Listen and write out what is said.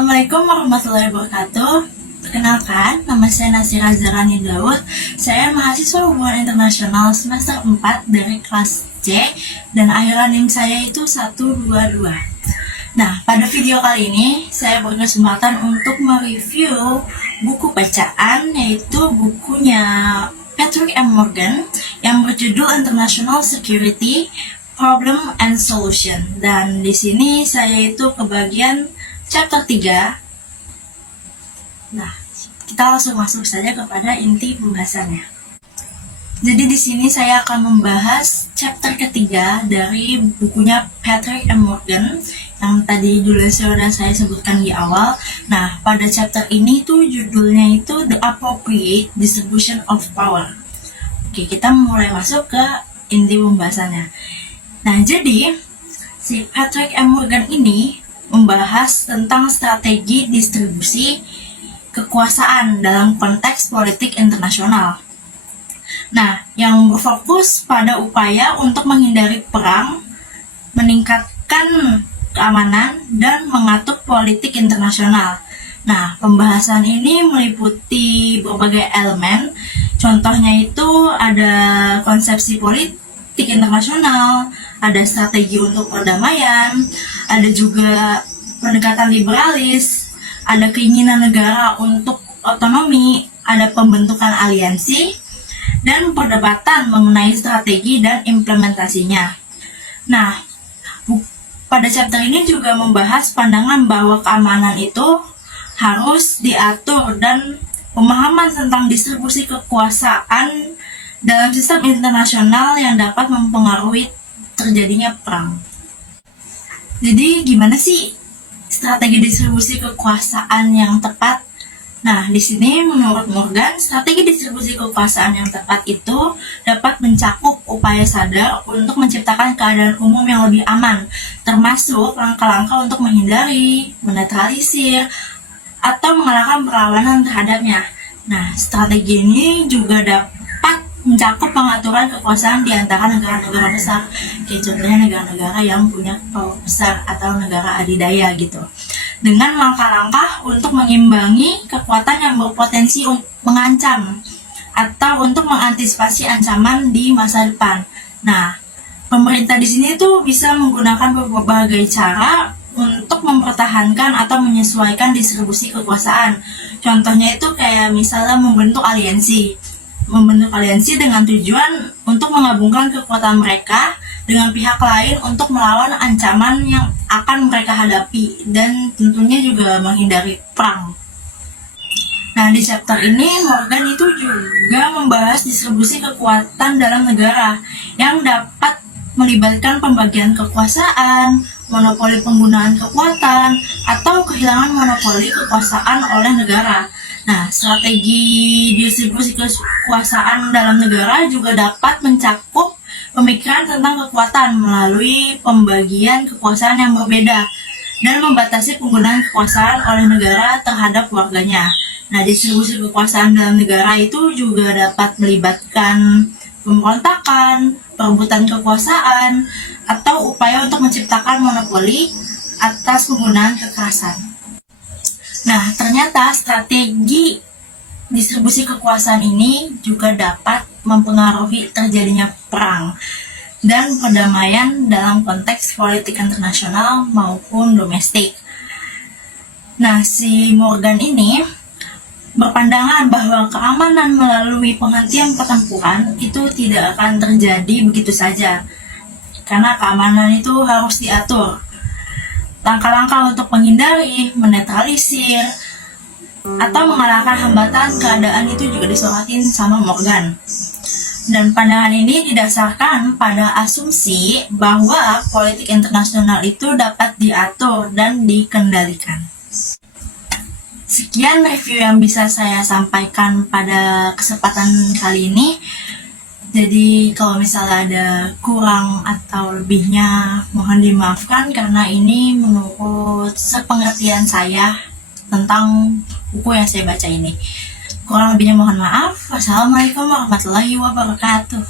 Assalamualaikum warahmatullahi wabarakatuh. Perkenalkan, nama saya Nasira Zarani Daud. Saya mahasiswa hubungan internasional semester 4 dari kelas C dan akhiran NIM saya itu 122. Nah, pada video kali ini saya berkesempatan untuk mereview buku bacaan, yaitu bukunya Patrick M. Morgan yang berjudul International Security Problem and Solution. Dan di sini saya itu ke bagian chapter 3. Nah, kita langsung masuk saja kepada inti pembahasannya. Jadi di sini saya akan membahas chapter ketiga dari bukunya Patrick M. Morgan yang tadi sudah saya sebutkan di awal. Nah, pada chapter ini tuh judulnya itu The Appropriate Distribution of Power. Oke, kita mulai masuk ke inti pembahasannya. Nah, jadi si Patrick M. Morgan ini membahas tentang strategi distribusi kekuasaan dalam konteks politik internasional. Nah, yang berfokus pada upaya untuk menghindari perang, meningkatkan keamanan, dan mengatur politik internasional. Nah, pembahasan ini meliputi berbagai elemen. Contohnya itu ada konsepsi politik internasional, ada strategi untuk perdamaian, ada juga pendekatan liberalis, ada keinginan negara untuk otonomi, ada pembentukan aliansi, dan perdebatan mengenai strategi dan implementasinya. Nah, pada chapter ini juga membahas pandangan bahwa keamanan itu harus diatur dan pemahaman tentang distribusi kekuasaan dalam sistem internasional yang dapat mempengaruhi terjadinya perang. Jadi gimana sih strategi distribusi kekuasaan yang tepat? Nah, di sini menurut Morgan, strategi distribusi kekuasaan yang tepat itu dapat mencakup upaya sadar untuk menciptakan keadaan umum yang lebih aman, termasuk langkah-langkah untuk menghindari, menetralisir, atau mengalahkan perlawanan terhadapnya. Nah, strategi ini juga dapat mencakup pengaturan kekuasaan di antara negara-negara besar, kayak contohnya negara-negara yang punya power besar atau negara adidaya gitu, dengan langkah-langkah untuk mengimbangi kekuatan yang berpotensi mengancam atau untuk mengantisipasi ancaman di masa depan. Nah, pemerintah di sini tuh bisa menggunakan berbagai cara untuk mempertahankan atau menyesuaikan distribusi kekuasaan. Contohnya itu kayak misalnya membentuk aliansi dengan tujuan untuk menggabungkan kekuatan mereka dengan pihak lain untuk melawan ancaman yang akan mereka hadapi dan tentunya juga menghindari perang. Nah, di chapter ini Morgan itu juga membahas distribusi kekuatan dalam negara yang dapat melibatkan pembagian kekuasaan, monopoli penggunaan kekuatan, atau kehilangan monopoli kekuasaan oleh negara. Nah, strategi distribusi kekuasaan dalam negara juga dapat mencakup pemikiran tentang kekuatan melalui pembagian kekuasaan yang berbeda dan membatasi penggunaan kekuasaan oleh negara terhadap warganya. Nah, distribusi kekuasaan dalam negara itu juga dapat melibatkan pemberontakan, perebutan kekuasaan, atau upaya untuk menciptakan monopoli atas penggunaan kekerasan. Nah, ternyata strategi distribusi kekuasaan ini juga dapat mempengaruhi terjadinya perang dan perdamaian dalam konteks politik internasional maupun domestik. Nah, si Morgan ini berpandangan bahwa keamanan melalui penghentian pertempuran itu tidak akan terjadi begitu saja, karena keamanan itu harus diatur. Langkah-langkah untuk menghindari, menetralisir, atau mengalahkan hambatan keadaan itu juga disorotin sama Morgan. Dan pandangan ini didasarkan pada asumsi bahwa politik internasional itu dapat diatur dan dikendalikan. Sekian review yang bisa saya sampaikan pada kesempatan kali ini. Jadi kalau misalnya ada kurang atau lebihnya mohon dimaafkan, karena ini menurut sepengertian saya tentang buku yang saya baca ini. Kurang lebihnya mohon maaf. Wassalamualaikum warahmatullahi wabarakatuh.